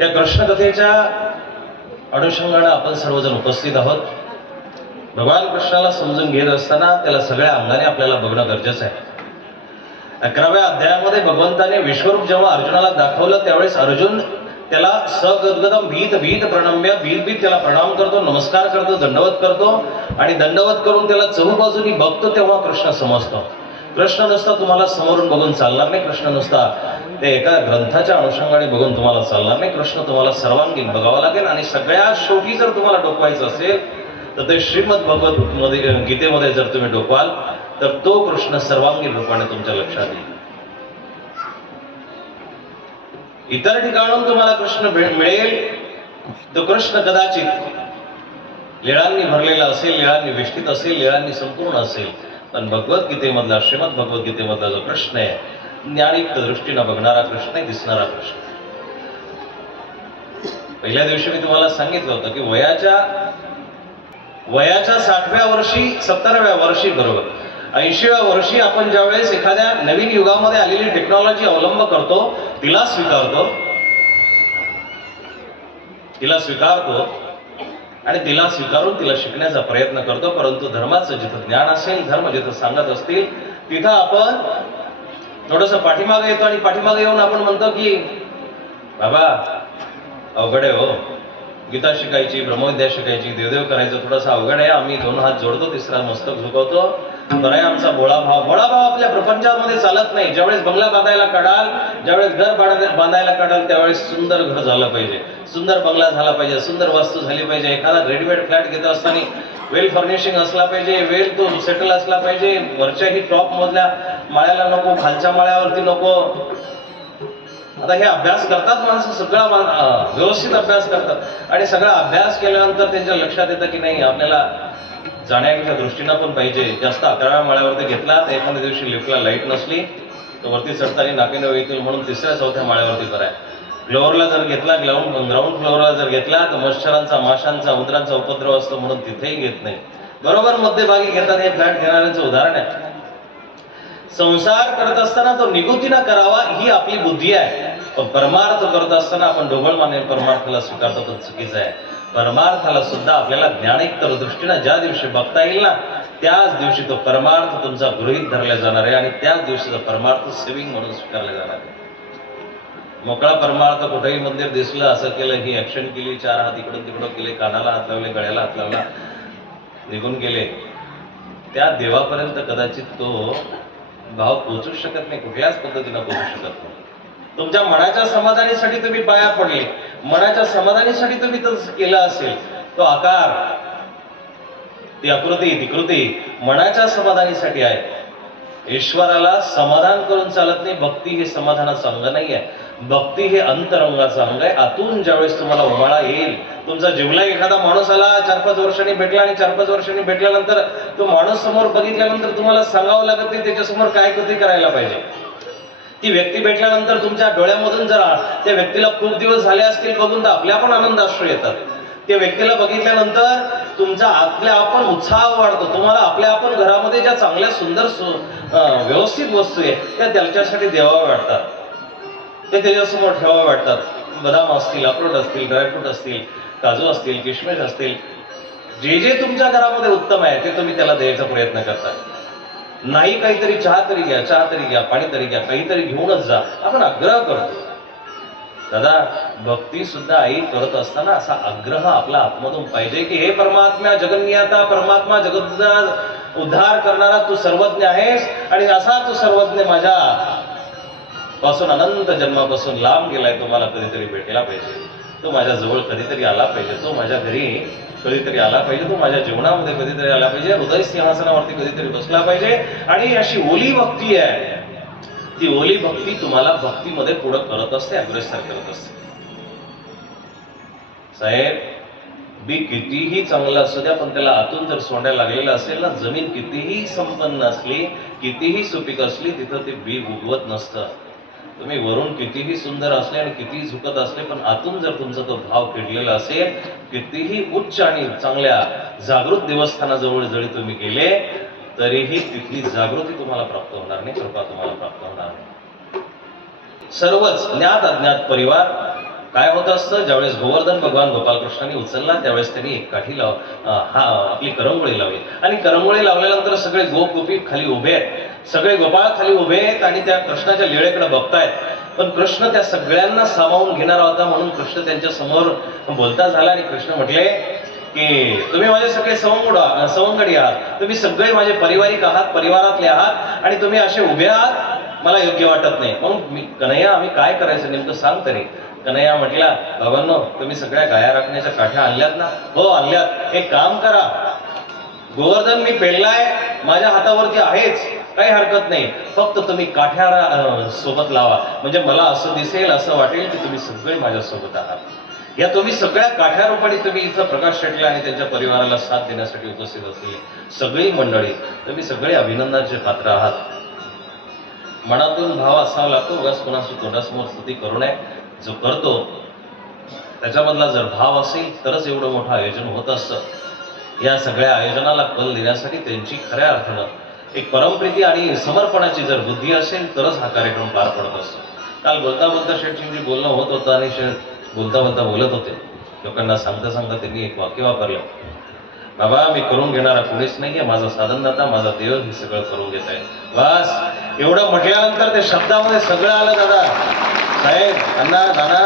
या कृष्ण कथेच्या अनुषंगानं आपण सर्वजण उपस्थित आहोत. भगवान कृष्णाला समजून घेत असताना त्याला सगळ्या अंगाने आपल्याला बघणं गरजेचं आहे. अकराव्या अध्यायामध्ये भगवंताने विश्वरूप जेव्हा अर्जुनाला दाखवलं त्यावेळेस अर्जुन त्याला सगदगदम भीत भीत प्रणम्य भीत भीत त्याला प्रणाम करतो नमस्कार करतो दंडवत करतो आणि दंडवत करून त्याला चहूबाजूनी बघतो तेव्हा कृष्ण समजतो. कृष्ण नुसता तुम्हाला समोरून बघून चालणार नाही कृष्ण नुसता ते एका ग्रंथाच्या अनुषंगाने बघून तुम्हाला चालणार नाही. कृष्ण तुम्हाला सर्वांगीण बघावा लागेल आणि सगळ्या शेवटी जर तुम्हाला डोकवायचं असेल तर ते श्रीमद भगवत मध्ये गीतेमध्ये जर तुम्ही डोकवाल तर तो कृष्ण सर्वांगीण रूपाने तुमच्या लक्षात येईल. इतर ठिकाणून तुम्हाला कृष्ण मिळेल. तो कृष्ण कदाचित लिळांनी भरलेला असेल लिळांनी वेष्टीत असेल लिळांनी संपूर्ण असेल पण भगवद्गीतेमधला श्रीमद भगवद्गीतेमधला जो कृष्ण आहे ज्ञानिक दृष्टीनं बघणारा कृष्ण दिसणारा कृष्ण पहिल्या दिवशी मी तुम्हाला सांगितलं होतं की वयाच्या वयाच्या साठव्या वर्षी सत्तराव्या वर्षी बरोबर ऐंशीव्या वर्षी आपण ज्यावेळेस एखाद्या नवीन युगामध्ये आलेली टेक्नॉलॉजी अवलंब करतो तिला स्वीकारतो. तिला स्वीकारतो आणि तिला स्वीकारून तिला शिकण्याचा प्रयत्न करतो परंतु धर्माचं जिथं ज्ञान असेल धर्म जिथं सांगत असतील तिथं आपण थोडस पाठीमागे येतो आणि पाठीमागे येऊन आपण म्हणतो की बाबा अवघड आहे हो. गीता शिकायची ब्रह्मविद्या शिकायची देवदेव करायचं थोडंसं अवघड आहे. आम्ही दोन हात जोडतो तिसरा मस्तक झुकवतो. बरं आहे आमचा भोळा भाव भोळा भाव आपल्या प्रपंचामध्ये चालत नाही. ज्यावेळेस बंगला बांधायला काढाल ज्यावेळेस घर बांधायला काढाल त्यावेळेस सुंदर घर झालं पाहिजे. सुंदर बंगला झाला पाहिजे सुंदर वास्तू झाली पाहिजे. एखादा रेडीमेड फ्लॅट घेत असताना वेल फर्निशिंग असला पाहिजे वेल तो सेटल असला पाहिजे. वरच्याही टॉप मधल्या माळ्याला नको खालच्या माळ्यावरती नको. आता हे अभ्यास करतात माणसं सगळा व्यवस्थित अभ्यास करतात. आणि सगळा अभ्यास केल्यानंतर त्यांच्या लक्षात येतं की नाही आपल्याला जाण्याच्या दृष्टीनं पण पाहिजे. जास्त अकराव्या माळ्यावरती घेतला तर एखाद्या दिवशी लिफ्टला लाइट नसली तर वरती चढताना नाकेनं येतील म्हणून तिसऱ्या चौथ्या माळ्यावरती कराय. फ्लोअरला जर घेतला ग्राउंड ग्राउंड फ्लोअरला जर घेतला तर मच्छरांचा माशांचा उंदरांचा उपद्रव असतो म्हणून तिथेही घेत नाही. बरोबर मध्यभागी घेतात हे फ्लॅट घेणाऱ्यांचं उदाहरण आहे. संसार करत असताना तो निगुतीना करावा ही आपली बुद्धी आहे. पण परमार्थ करत असताना आपण ढोबळ माने परमार्थाला स्वीकारतो पण चुकीचं आहे. परमार्थाला सुद्धा आपल्याला ज्ञानेतर दृष्टीनं ज्या दिवशी बघता येईल ना त्याच दिवशी तो परमार्थ तुमचा गृहीत धरला जाणार आहे आणि त्याच दिवशी तो परमार्थ सेविंग म्हणून स्वीकारला जाणार आहे. मोकळा परमार्थ कुठेही मंदिर दिसलं असं केलं ही ऍक्शन केली चार हात इकडून तिकडं केले कानाला हात लावले गळ्याला हात लावला निघून गेले. त्या देवापर्यंत कदाचित तो भाव पोचू शकत नाही कुठल्याच पद्धतीनं पोचू शकत नाही. तुमच्या मनाच्या समाधानीसाठी तुम्ही पाया पडले. मनाच्या समाधानीसाठी तुम्ही केलं असेल तो आकार ती आकृती ती कृती मनाच्या समाधानीसाठी आहे. ईश्वराला समाधान करून चालत नाही भक्ती हे समाधानाचा अंग नाही आहे भक्ती हे अंतरंगाचं अंग आहे. आतून ज्यावेळेस तुम्हाला उमाळा येईल तुमचा जीवला एखादा माणूस आला चार पाच वर्षांनी भेटला आणि चार पाच वर्षांनी भेटल्यानंतर तो माणूस समोर बघितल्यानंतर तुम्हाला सांगावं लागत नाही त्याच्यासमोर काय कृती करायला पाहिजे. ती व्यक्ती भेटल्यानंतर तुमच्या डोळ्यामधून जर त्या व्यक्तीला खूप दिवस झाले असतील बघून तर आपल्या पण आनंद आश्रय येतात. त्या व्यक्तीला बघितल्यानंतर तुमचा आपल्या आपण उत्साह वाढतो. तुम्हाला आपल्या आपण घरामध्ये ज्या चांगल्या सुंदर सु- व्यवस्थित वस्तू आहे त्या त्याच्यासाठी देवाव्या वाटतात ते त्याच्यासमोर ठेवाव्या वाटतात. बदाम असतील अक्रोट असतील ड्रायफ्रूट असतील काजू असतील किशमिश असतील. जे जे तुमच्या घरामध्ये उत्तम आहे ते तुम्ही त्याला द्यायचा प्रयत्न करता. नाही काहीतरी चहा तरी घ्या चहा तरी घ्या पाणी तरी घ्या काहीतरी घेऊनच जा. आपण आग्रह करतो. दादा भक्ती सुद्धा आई करत असताना असा आग्रह आपला आत्मधून पाहिजे की हे परमात्म्या जगन्याता परमात्मा जगत उद्धार करणारा तू सर्वज्ञ आहेस आणि असा तू सर्वज्ञ माझ्या पासून अनंत जन्मापासून लांब गेलाय तो मला कधीतरी भेटायला पाहिजे. तो माझ्या जवळ कधीतरी आला पाहिजे. तो माझ्या घरी कधीतरी आला पाहिजे. तो माझ्या जीवनामध्ये कधीतरी आला पाहिजे. हृदय सिंहासनावरती कधीतरी बसला पाहिजे. आणि अशी ओली भक्ती आहे. ती ओली भक्ती तुम्हाला भक्तीमध्ये पुढं करत असते अग्रेसर करत असते. साहेब बी कितीही चांगलं असू द्या पण त्याला आतून जर सोंड्या लागलेलं असेल ना जमीन कितीही संपन्न असली कितीही सुपीक असली तिथं ते बी उगवत नसतं. तुम्ही वरून कितीही सुंदर असले आणि कितीही झुकत असले पण आतून जर तुमचा तो भाव किडलेला असेल कितीही उच्च आणि चांगल्या जागृत देवस्थानाजवळ जरी तुम्ही गेले तरीही तिथली जागृती तुम्हाला प्राप्त होणार नाही कृपा तुम्हाला प्राप्त होणार नाही. सर्वच ज्ञात अज्ञात परिवार काय होत असतं ज्यावेळेस गोवर्धन भगवान गोपालकृष्णांनी उचलला त्यावेळेस त्यांनी एक काठी लाव हा आपली करंगोळी लावली. आणि करंगोळी लावल्यानंतर सगळे गोप गोपी खाली उभे आहेत. सगळे गोपाळ खाली उभे आहेत आणि त्या कृष्णाच्या लिळेकडे बघतायत. पण कृष्ण त्या सगळ्यांना सामावून घेणारा होता म्हणून कृष्ण त्यांच्यासमोर बोलता झाला आणि कृष्ण म्हटले की तुम्ही माझे सगळे सवंगड सवंगडी आहात. तुम्ही सगळे माझे पारिवारिक आहात परिवारातले आहात आणि तुम्ही असे उभे आहात. मला योग्य वाटत नाही. मग मी कन्हैया आम्ही काय करायचं नेमकं सांग तरी. कन्हैया म्हटला बाबांनो तुम्ही सगळ्या गाया राखण्याच्या काठ्या आणल्यात ना? हो आणल्यात. एक काम करा. गोवर्धन मी पेललाय माझ्या हातावरती आहेच. काही हरकत नाही. फक्त तुम्ही काठ्यारा सोबत लावा. म्हणजे मला असं दिसेल असं वाटेल की तुम्ही सगळे माझ्यासोबत आहात. या तुम्ही सगळ्या काठ्यारूपाने तुम्ही इथं प्रकाश शेटला आणि त्यांच्या परिवाराला साथ देण्यासाठी उपस्थित असलेली सगळी मंडळी तुम्ही सगळे अभिनंदनाचे पात्र आहात. मनातून भाव असावा लागतो उगाच कोणाशी तोंडासमोर स्तुती करू नये. जो करतो त्याच्यामधला जर भाव असेल तरच एवढं मोठं आयोजन होत असतं. या सगळ्या आयोजनाला कल देण्यासाठी त्यांची खऱ्या अर्थानं एक परमप्रीती आणि समर्पणाची जर बुद्धी असेल तरच हा कार्यक्रम पार पडत असतो. काल बोलता बोलता शेठजींची बोलणं होत होतं आणि शेठ बोलता बोलता बोलत होते. लोकांना सांगता सांगता त्यांनी एक वाक्य वापरलं. बाबा मी करून घेणारा कुणीच नाहीये. माझा साधनदाता माझा देव हे सगळं करून घेत आहे. बस एवढं म्हटल्यानंतर ते शब्दामध्ये सगळं आलं दादा. साहेब अण्णा दादा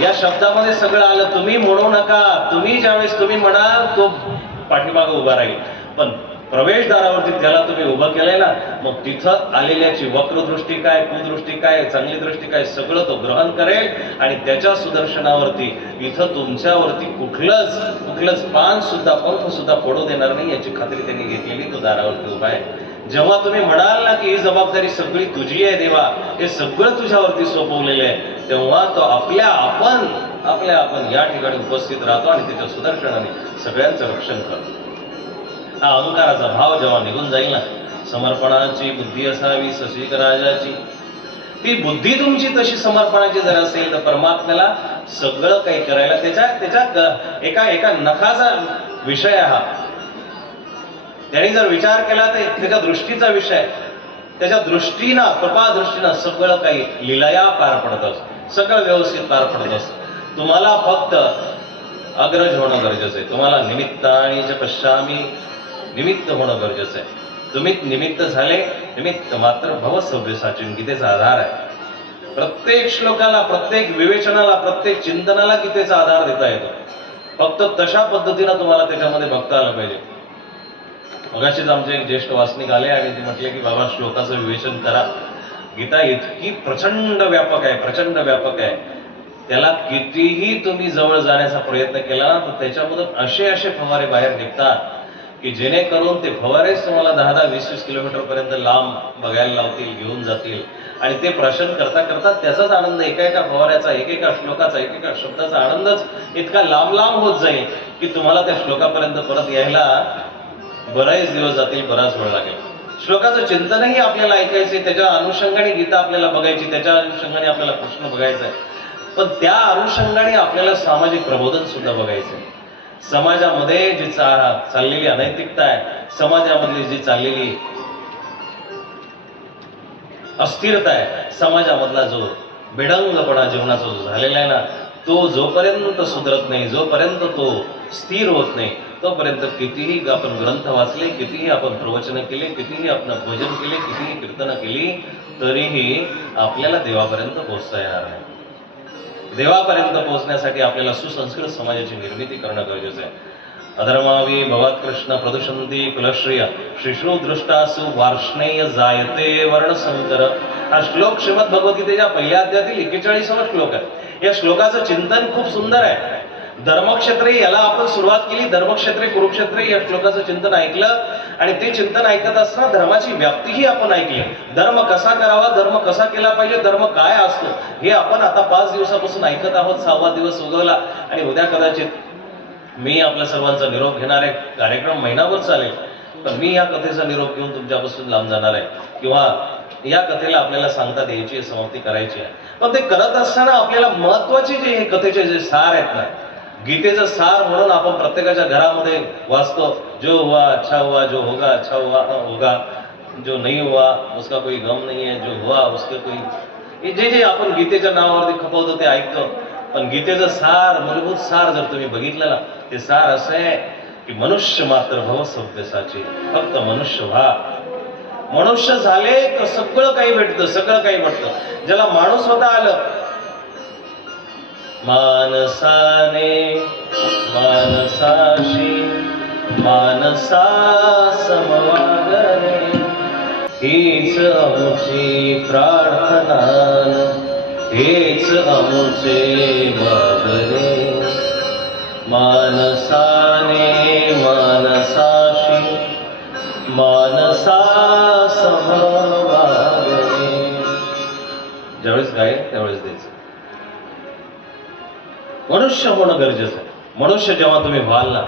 या शब्दामध्ये सगळं आलं. तुम्ही म्हणू नका. तुम्ही ज्यावेळेस तुम्ही म्हणाल तो पाठीमागं उभा राहील. पण प्रवेशद्वारावरती त्याला तुम्ही उभं केलंय ना मग तिथं आलेल्याची वक्रदृष्टी काय कुदृष्टी काय चांगली दृष्टी काय सगळं तो ग्रहण करेल आणि त्याच्या सुदर्शनावरती इथं तुमच्यावरती कुठलंच कुठलंच पान सुद्धा पंख सुद्धा पडू देणार नाही याची खात्री त्यांनी घेतलेली तो दारावरती उभा आहे. जेव्हा तुम्ही म्हणाल ना की ही जबाबदारी सगळी तुझी आहे देवा हे सगळं तुझ्यावरती सोपवलेलं आहे तेव्हा तो आपल्या आपण आपल्या आपण या ठिकाणी उपस्थित राहतो आणि त्याच्या सुदर्शनाने सगळ्यांचं रक्षण करतो. हा अहंकाराचा भाव जेव्हा निघून जाईल ना समर्पणाची बुद्धी असावी सशिक राजाची ती बुद्धी तुमची तशी समर्पणाची जर असेल तर परमात्म्याला सगळं काही करायला त्याच्या त्याच्या एका एका नखाचा विषय हा. त्यांनी जर विचार केला तर त्याच्या दृष्टीचा विषय त्याच्या दृष्टीनं कृपा दृष्टीनं सगळं काही लिलया पार पडत असत. सगळं व्यवस्थित पार पडत असतं. तुम्हाला फक्त अग्रज होणं गरजेचं आहे. तुम्हाला निमित्त आणि च पश्चामी निमित्त होणं गरजेचं आहे. तुम्ही निमित्त झाले निमित्त मात्र भव सव्यसाचीन गीतेचा आधार आहे. प्रत्येक श्लोकाला प्रत्येक विवेचनाला प्रत्येक चिंतनाला गीतेचा आधार देता येतो. फक्त तशा पद्धतीनं तुम्हाला त्याच्यामध्ये बघता आलं पाहिजे. मगाशीच आमचे एक ज्येष्ठ वासनिक आले आणि ते म्हटले की बाबा श्लोकाचं विवेचन करा. गीता इतकी प्रचंड व्यापक आहे प्रचंड व्यापक आहे. त्याला कितीही तुम्ही जवळ जाण्याचा प्रयत्न केला ना तर त्याच्यामधून असे असे फवारे बाहेर निघतात. की जेणेकरून ते फवारेच तुम्हाला दहा दहा वीस वीस किलोमीटरपर्यंत लांब बघायला लावतील घेऊन जातील. आणि ते प्राशन करता करता त्याचाच आनंद एका एका फवाऱ्याचा एकेका श्लोकाचा एकेका शब्दाचा आनंदच इतका लांब लांब होत जाईल की तुम्हाला त्या श्लोकापर्यंत परत यायला बरेच दिवस जातील बराच वेळ लागेल. श्लोकाचं चिंतनही आपल्याला ऐकायचंय त्याच्या अनुषंगाने गीता आपल्याला बघायची त्याच्या अनुषंगाने आपल्याला कृष्ण बघायचा आहे. पण त्या अनुषंगाने आपल्याला सामाजिक प्रबोधन सुद्धा बघायचंय. समाजामध्ये जी चाललेली अनैतिकता आहे समाजामधली जी चाललेली अस्थिरता आहे समाजामधला जो बेडंगपणा जीवनाचा जो झालेला आहे ना तो जोपर्यंत सुधरत नाही जोपर्यंत तो स्थिर होत नाही तोपर्यंत कितीही आपण ग्रंथ वाचले कितीही आपण प्रवचन केले कितीही आपण भजन केले कितीही कीर्तनं केली तरीही आपल्याला देवापर्यंत पोहोचता येणार नाही. देवापर्यंत पोहोचण्यासाठी आपल्याला सुसंस्कृत समाजाची निर्मिती करणं गरजेचं आहे. अधर्मावी भगवत कृष्ण प्रदूषंती कुलश्रिय शिष्णू दृष्टासु वार्ष्णेय जायते समुद्र हा श्लोक श्रीमद भगवद्गीतेच्या पहिल्या अध्यायातील एकेचाळीसावा श्लोक आहे. या श्लोकाचं चिंतन खूप सुंदर आहे. धर्मक्षेत्रे याला आपण सुरुवात केली. धर्मक्षेत्रे कुरुक्षेत्रे या श्लोकाचं चिंतन ऐकलं आणि ते चिंतन ऐकत असताना धर्माची व्याप्तीही आपण ऐकली. धर्म कसा करावा धर्म कसा केला पाहिजे धर्म काय असतो हे आपण आता पाच दिवसापासून ऐकत आहोत. सहावा दिवस उगवला आणि उद्या कदाचित मी आपल्या सर्वांचा निरोप घेणार आहे. कार्यक्रम महिनाभर चालेल. पण मी या कथेचा निरोप घेऊन तुमच्यापासून लांब जाणार आहे. किंवा या कथेला आपल्याला सांगता द्यायची आहे समाप्ती करायची आहे. पण ते करत असताना आपल्याला महत्त्वाचे जे हे कथेचे जे सार आहेत ना गीतेचं सार म्हणून आपण प्रत्येकाच्या घरामध्ये वाचतो. जो हुआ अच्छा हुआ जो होगा अच्छा हुआ होगा. जो नहीं हुआ उसका कोई गम नहीं है. जो हुआ उसके कोई जे जे आपण गीतेच्या नावावरती खपवतो ते ऐकतो. पण गीतेचं सार मूलभूत सार जर तुम्ही बघितलं ना ते सार असं आहे की मनुष्य मात्र भव सभ्यसाची फक्त मनुष्य व्हा. मनुष्य झाले तर सगळं काही भेटतं सगळं काही भेटतं ज्याला माणूस होता आलं मानसाने मानसाशी मानसा समवागणे हीच आमची प्रार्थना हेच आमचे मागणे मानसाने मानसाशी मानसा समवागणे ज्यावेळेस गाय त्यावेळेस द्यायचं मनुष्य होणं गरजेचं आहे. मनुष्य जेव्हा तुम्ही व्हाल ना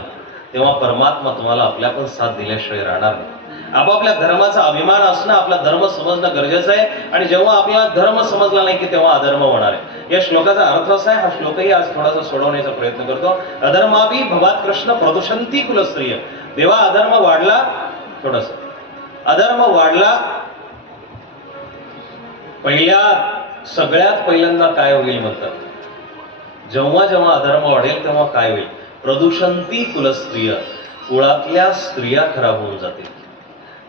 तेव्हा परमात्मा तुम्हाला आपल्या पण साथ दिल्याशिवाय राहणार नाही. आपापल्या धर्माचा अभिमान असणं आपला धर्म समजणं गरजेचं आहे. आणि जेव्हा आपल्याला धर्म समजला नाही की तेव्हा अधर्म होणार आहे. या श्लोकाचा अर्थ असा आहे हा श्लोकही आज थोडासा सोडवण्याचा प्रयत्न करतो. अधर्माभी भवात कृष्ण प्रदूषंती कुलस्त्रिय. देवा अधर्म वाढला थोडस. अधर्म वाढला पहिल्या सगळ्यात पहिल्यांदा काय होईल म्हणतात? जेव्हा जेव्हा अधर्म वाढेल तेव्हा काय होईल? प्रदूषंती कुलस्त्रिय कुळातल्या स्त्रिया खराब होऊन जातील.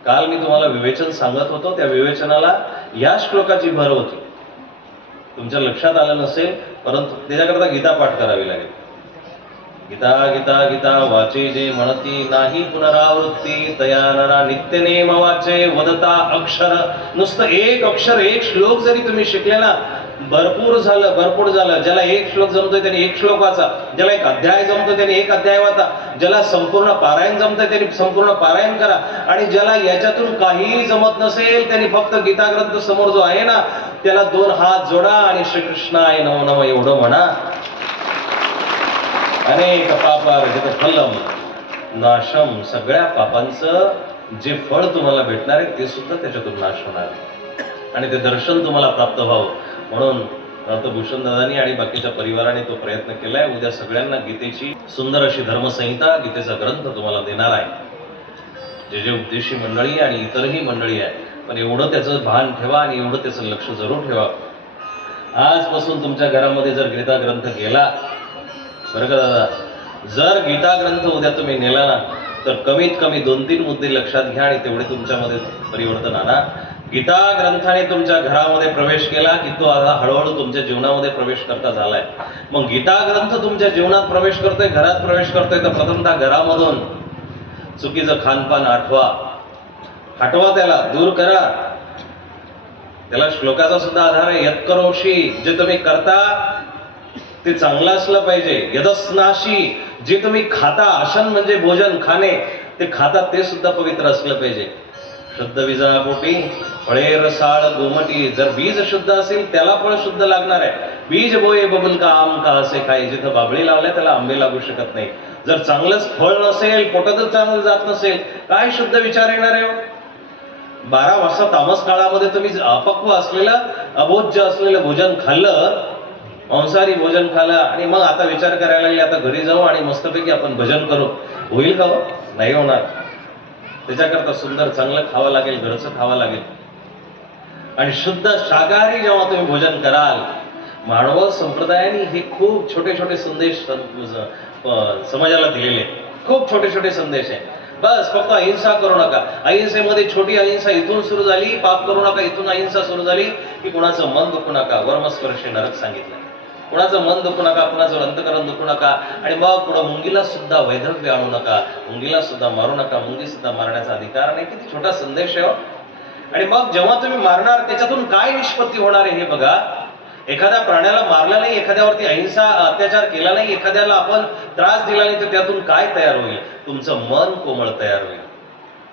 काल मी तुम्हाला विवेचन सांगत होतो त्या विवेचनाला या श्लोकाची भर होती. तुमच्या लक्षात आलं नसेल परंतु त्याच्याकरता गीता पाठ करावी लागेल. गीता गीता गीता वाचे जे म्हणती नाही पुनरावृत्ती तया नरा नित्य वाचे वदता अक्षर. नुसतं एक अक्षर एक श्लोक जरी तुम्ही शिकले ना भरपूर झालं भरपूर झालं. ज्याला एक श्लोक जमतोय त्याने एक श्लोक वाचा. ज्याला एक अध्याय जमतोय त्याने एक अध्याय वाचा. ज्याला संपूर्ण पारायण जमतंय त्याने संपूर्ण पारायण करा. आणि ज्याला याच्यातून काहीही जमत नसेल त्यांनी फक्त गीता ग्रंथ समोर जो आहे ना त्याला दोन हात जोडा आणि श्रीकृष्ण आहे नव नव एवढं म्हणा. अनेक पापार्जित फलम नाशम. सगळ्या पापांचं जे फळ तुम्हाला भेटणार आहे ते सुद्धा त्याच्यातून नाश होणार. आणि ते दर्शन तुम्हाला प्राप्त व्हावं. म्हणून डॉक्टर भूषण दादानी आणि बाकीच्या परिवाराने तो प्रयत्न केलाय. उद्या सगळ्यांना गीतेची सुंदर अशी धर्मसंहिता गीतेचा ग्रंथ तुम्हाला देणार आहे. जे जे उद्देशी मंडळी आणि इतरही मंडळी आहे पण एवढं त्याचं भान ठेवा आणि एवढं त्याचं लक्ष जरूर ठेवा. आजपासून तुमच्या घरामध्ये जर गीता ग्रंथ गेला बरं का दादा? जर गीता ग्रंथ उद्या तुम्ही नेला ना तर कमीत कमी दोन तीन मुद्दे लक्षात घ्या आणि तेवढे तुमच्यामध्ये परिवर्तन आणा. गीता ग्रंथाने तुमच्या घरामध्ये प्रवेश केला की तो आता हळूहळू तुमच्या जीवनामध्ये प्रवेश करता झालाय. मग गीता ग्रंथ तुमच्या जीवनात प्रवेश करतोय घरात प्रवेश करतोय तर प्रथमतः घरामधून चुकीचं खानपान आठवा. हटवा त्याला दूर करा. त्याला श्लोकाचा सुद्धा आधार आहे यत्करोशी जे तुम्ही करता ते चांगलं असलं पाहिजे. यदस्नाशी जे तुम्ही खाता आसन म्हणजे भोजन खाणे ते खाता ते सुद्धा पवित्र असलं पाहिजे. शुद्ध बीजापोटी फळे रसाळ गोमटी जर बीज शुद्ध असेल त्याला फळ शुद्ध लागणार आहे. बीज बोये बबुल का आम का असे काय? जिथं बाबळी लावल्या त्याला आंबे लागू शकत नाही. जर चांगलंच फळ नसेल पोटातच चांगलं जात नसेल काय शुद्ध विचार येणार आहे हो? बारा वाजता तामस काळामध्ये तुम्ही अपक्व असलेलं अबोज्य असलेलं भोजन खाल्लं मांसाहारी भोजन खाल्लं आणि मग आता विचार करायला लागले आता घरी जाऊ आणि मस्तपैकी आपण भजन करू. होईल का हो? नाही होणार. त्याच्याकरता सुंदर चांगलं खावं लागेल घरचं खावं लागेल. आणि शुद्ध शाकाहारी जेव्हा तुम्ही भोजन कराल मानव संप्रदायाने हे खूप छोटे छोटे संदेश समाजाला दिलेले खूप छोटे छोटे संदेश आहे बस फक्त अहिंसा करू नका. अहिंसेमध्ये छोटी अहिंसा इथून सुरू झाली पाप करू नका इथून अहिंसा सुरू झाली की कोणाचं मन दुखू नका. वर्मस्पर्शी नरक सांगितलं कुणाचं मन दुखू नका कुणाचं अंतकरण दुखू नका. आणि मग पुढं मुंगीला सुद्धा वैधव्य आणू नका. मुंगीला सुद्धा मारू नका. मुंगी सुद्धा मारण्याचा अधिकार नाही. किती छोटा संदेश आहे हो. आणि मग जेव्हा तुम्ही मारणार त्याच्यातून काय निष्पत्ती होणार आहे हे बघा. एखाद्या प्राण्याला मारलं नाही एखाद्यावरती अहिंसा अत्याचार केला नाही एखाद्याला आपण त्रास दिला नाही तर त्यातून काय तयार होईल? तुमचं मन कोमळ तयार होईल.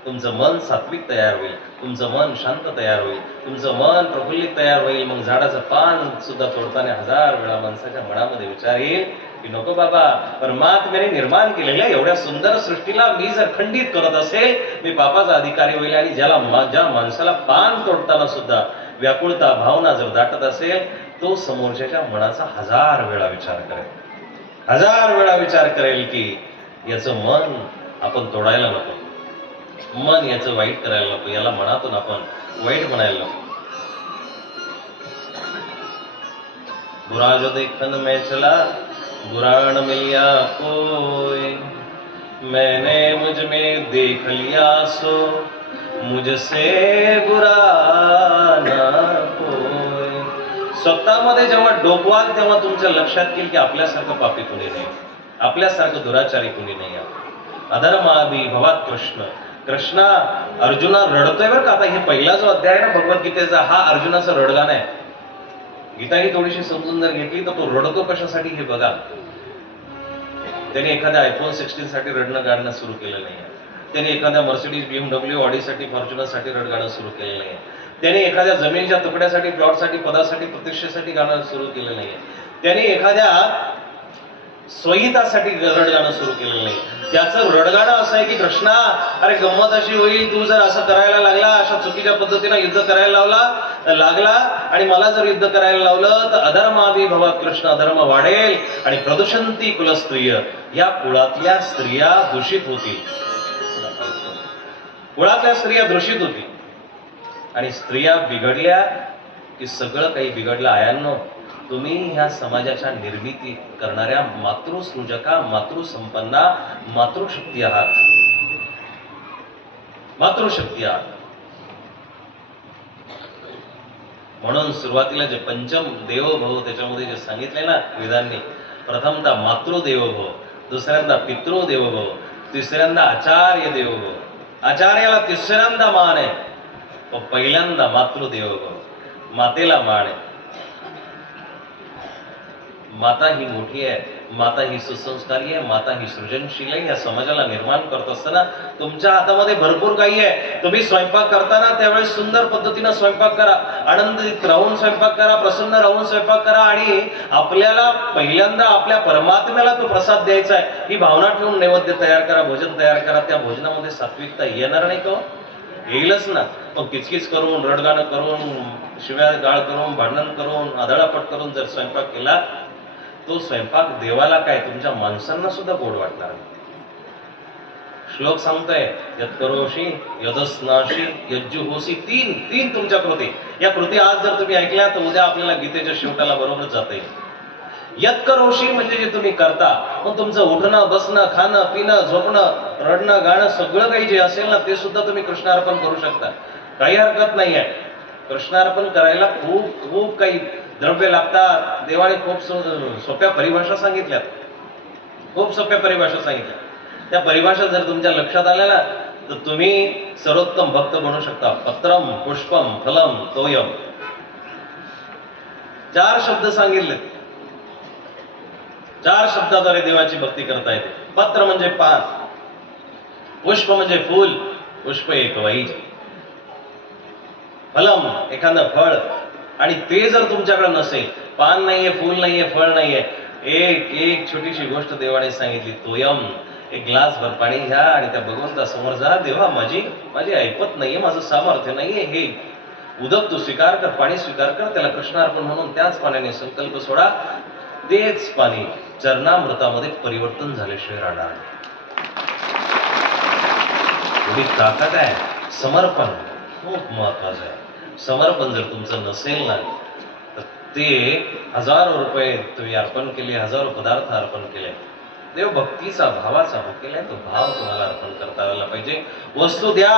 तुमचं मन सात्विक तयार होईल तुमचं मन शांत तयार होईल तुमचं मन प्रफुल्लित तयार होईल. मग झाडाचं पान सुद्धा तोडताना हजार वेळा माणसाच्या मनामध्ये विचार येईल की नको बाबा परमात्म्याने निर्माण केलेल्या एवढ्या सुंदर सृष्टीला मी जर खंडित करत असेल मी पापाचा अधिकारी होईल आणि ज्याला ज्या माणसाला पान तोडताना सुद्धा व्याकुळता भावना जर दाटत असेल तो समोरच्याच्या मनाचा हजार वेळा विचार करेल. हजार वेळा विचार करेल की याचं मन आपण तोडायला नको. मन याचं वाईट करायला नको याला मनातून आपण वाईट म्हणायला नको. बुरा जो देखन में चला मिलिया कोई। मैंने मुझ में देख लिया सो मुझसे बुरा ना कोई। स्वतःमध्ये जेव्हा डोकवाल तेव्हा तुमच्या लक्षात येईल की आपल्यासारखं पापी कुणी नाही. आपल्यासारखं दुराचारी कुणी नाही आहे. भवात कृष्ण. कृष्णा अर्जुना रडतोय बरं का? आता हे पहिला जो अध्याय आहे ना भगवद्गीतेचा हा अर्जुनाचा रडगाण आहे गीता ही थोडीशी समजून जर घेतली तर तो रडतो कशासाठी हे बघा. त्याने एखाद्या आयफोन सिक्स्टीन साठी रडणं गाडणं सुरू केलं नाही त्याने एखाद्या मर्सिडीज बीएमडब्ल्यू ऑडीसाठी फॉर्च्युनरसाठी रडगाणं सुरू केलं नाही त्याने एखाद्या जमिनीच्या तुकड्यासाठी प्लॉटसाठी पदासाठी प्रतिष्ठेसाठी गाणं सुरू केलं नाही त्याने एखाद्या स्वहितासाठी रडगाणं सुरू केलेलं नाही. त्याचं रडगाणं असं आहे की कृष्णा अरे गंमत अशी होईल तू जर असं करायला लागला अशा चुकीच्या पद्धतीनं युद्ध करायला लावला लागला आणि मला जर युद्ध करायला लावलं तर अधर्माभिभवा कृष्ण अधर्म वाढेल आणि प्रदूषंती कुलस्त्रिय या कुळातल्या स्त्रिया दूषित होतील. कुळातल्या स्त्रिया दूषित होतील. आणि स्त्रिया बिघडल्या की सगळं काही बिघडलं आयांनो. तुम्ही ह्या समाजाच्या निर्मिती करणाऱ्या मातृसृजका मातृसंपन्ना मातृशक्ती आहात. मातृशक्ती आहात. म्हणून सुरुवातीला जे पंचम देवभव त्याच्यामध्ये जे सांगितले ना वेदांनी प्रथमता मातृदेवभव दुसऱ्यांदा पितृदेवभव तिसऱ्यांदा आचार्य देवभव. आचार्याला तिसऱ्यांदा मान आहे व पहिल्यांदा मातृदेवभव. मातेला मान आहे. माता ही मोठी आहे माता ही सुसंस्कारी आहे माता ही सृजनशील आहे या समाजाला निर्माण करत असताना तुमच्या हातामध्ये भरपूर काही आहे. तुम्ही स्वयंपाक करताना त्यावेळेस सुंदर पद्धतीनं स्वयंपाक करा आनंदित राहून स्वयंपाक करा प्रसन्न राहून स्वयंपाक करा आणि आपल्याला पहिल्यांदा आपल्या परमात्म्याला तो प्रसाद द्यायचा आहे. ही भावना ठेवून नैवेद्य तयार करा भोजन तयार करा त्या भोजनामध्ये सात्विकता येणार नाही का हो? येईलच ना. मग किचकिच करून रडगाणं करून शिव्या गाळ करून भांडण करून आदळापट करून जर स्वयंपाक केला तो स्वयंपाक देवाला काय? तुमच्या माणसांना सुद्धा गोड वाटणार श्लोक सांगतोय यत्करोशी यदस्नाशी यज्जुहोशी तीन तीन तुमच्या कृती. या कृती आज जर तुम्ही ऐकल्या तर उद्या आपल्याला गीतेच्या शेवटाला बरोबर जाता येईल. म्हणजे जे तुम्ही करता मग तुमचं उठणं बसणं खाणं पिणं झोपणं रडणं गाणं सगळं काही जे असेल ना ते सुद्धा तुम्ही कृष्णार्पण करू शकता. काही हरकत नाही आहे कृष्णार्पण करायला खूप खूप काही द्रव्य लागतात. देवाने खूप सोप्या परिभाषा सांगितल्यात. खूप सोप्या परिभाषा सांगितल्या त्या परिभाषा जर तुमच्या लक्षात आल्या ना तर तुम्ही सर्वोत्तम भक्त बनू शकता. पत्रम पुष्पम फलम तोयम. चार शब्द सांगितले चार शब्दाद्वारे देवाची भक्ती करता येते. पत्र म्हणजे पान. पुष्प म्हणजे फूल. पुष्प एक वाईज फलम एखादं फळ. आणि ते जर तुमच्याकडे नसेल पान नाहीये फूल नाहीये फळ नाहीये एक एक छोटीशी गोष्ट देवाने सांगितली तोयम. एक ग्लास भर पाणी घ्या आणि त्या भगवंता समोर जा. देवा माझी माझी ऐपत नाहीये माझं सामर्थ्य नाहीये हे उदक तू स्वीकार कर पाणी स्वीकार कर त्याला कृष्णार्पण म्हणून त्याच पाण्याने संकल्प सोडा. तेच पाणी चरणामृतामध्ये परिवर्तन झाल्याशिवाय राहणार नाही. ताकद आहे समर्पण खूप महत्वाचं आहे. समर्पण जर तुमचं नसेल ना तर ते हजारो रुपये तुम्ही अर्पण केले हजारो पदार्थ अर्पण केले. देव भक्तीचा भावाचा भाव केलाय तो भाव तुम्हाला अर्पण करता आला पाहिजे. वस्तू द्या.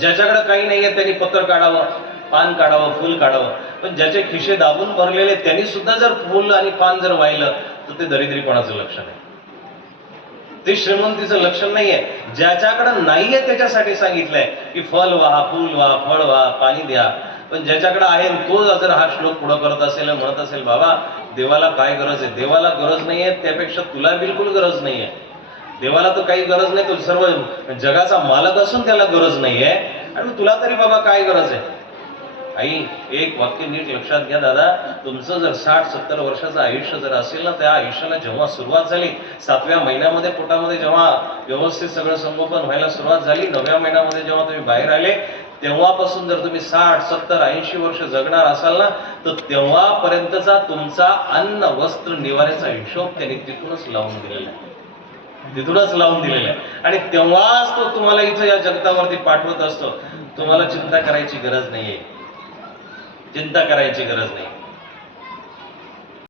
ज्याच्याकडे काही नाहीये त्यांनी पत्र काढावं पान काढावं फुल काढावं. पण ज्याचे खिशे दाबून भरलेले त्यांनी सुद्धा जर फुल आणि पान जर वाहिलं तर ते दरिद्रीपणाचं लक्षण आहे. ते श्रीमंतीचं लक्षण नाहीये. ज्याच्याकडे नाहीये त्याच्यासाठी सांगितलंय की फल व्हा फूल व्हा फळ व्हा पाणी द्या. पण ज्याच्याकडे आहे तो जर हा श्लोक पुढं करत असेल म्हणत असेल बाबा देवाला काय गरज आहे? देवाला गरज नाहीये त्यापेक्षा तुला बिलकुल गरज नाहीये. देवाला तर काही गरज नाही तो सर्व जगाचा मालक असून त्याला गरज नाहीये. आणि तुला तरी बाबा काय गरज आहे? आई एक वाक्य नीट लक्षात घ्या दादा. तुमचं जर साठ सत्तर वर्षाचं आयुष्य जर असेल ना त्या आयुष्याला जेव्हा सुरुवात झाली सातव्या महिन्यामध्ये पोटामध्ये जेव्हा व्यवस्थित सगळं संगोपन व्हायला सुरुवात झाली नवव्या महिन्यामध्ये जेव्हा तुम्ही बाहेर आले तेव्हापासून जर तुम्ही साठ सत्तर ऐंशी वर्ष जगणार असाल ना तर तेव्हापर्यंतचा तुमचा अन्न वस्त्र निवाऱ्याचा हिशोब त्यांनी तिथूनच लावून दिलेला आहे. तिथूनच लावून दिलेला आहे. आणि तेव्हाच तो तुम्हाला इथं या जगतावरती पाठवत असतो. तुम्हाला चिंता करायची गरज नाहीये. चिंता करायची गरज नाही.